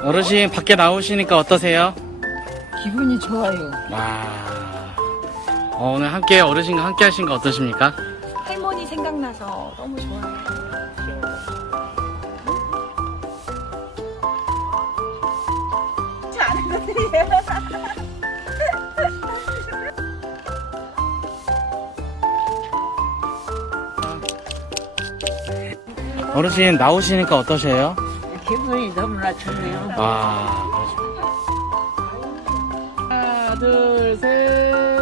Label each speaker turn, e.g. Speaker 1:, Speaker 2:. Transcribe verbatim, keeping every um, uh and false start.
Speaker 1: 어르신 밖에 나오시니까 어떠세요?
Speaker 2: 기분이 좋아요.
Speaker 1: 와, 어, 오늘 함께 어르신과 함께 하신 거 어떠십니까?
Speaker 2: 할머니 생각나서 너무 좋아요.
Speaker 1: 어르신 나오시니까 어떠세요?
Speaker 2: 기분이 너무나 좋네요.
Speaker 1: 와, 그러시구나. 하나, 둘, 셋.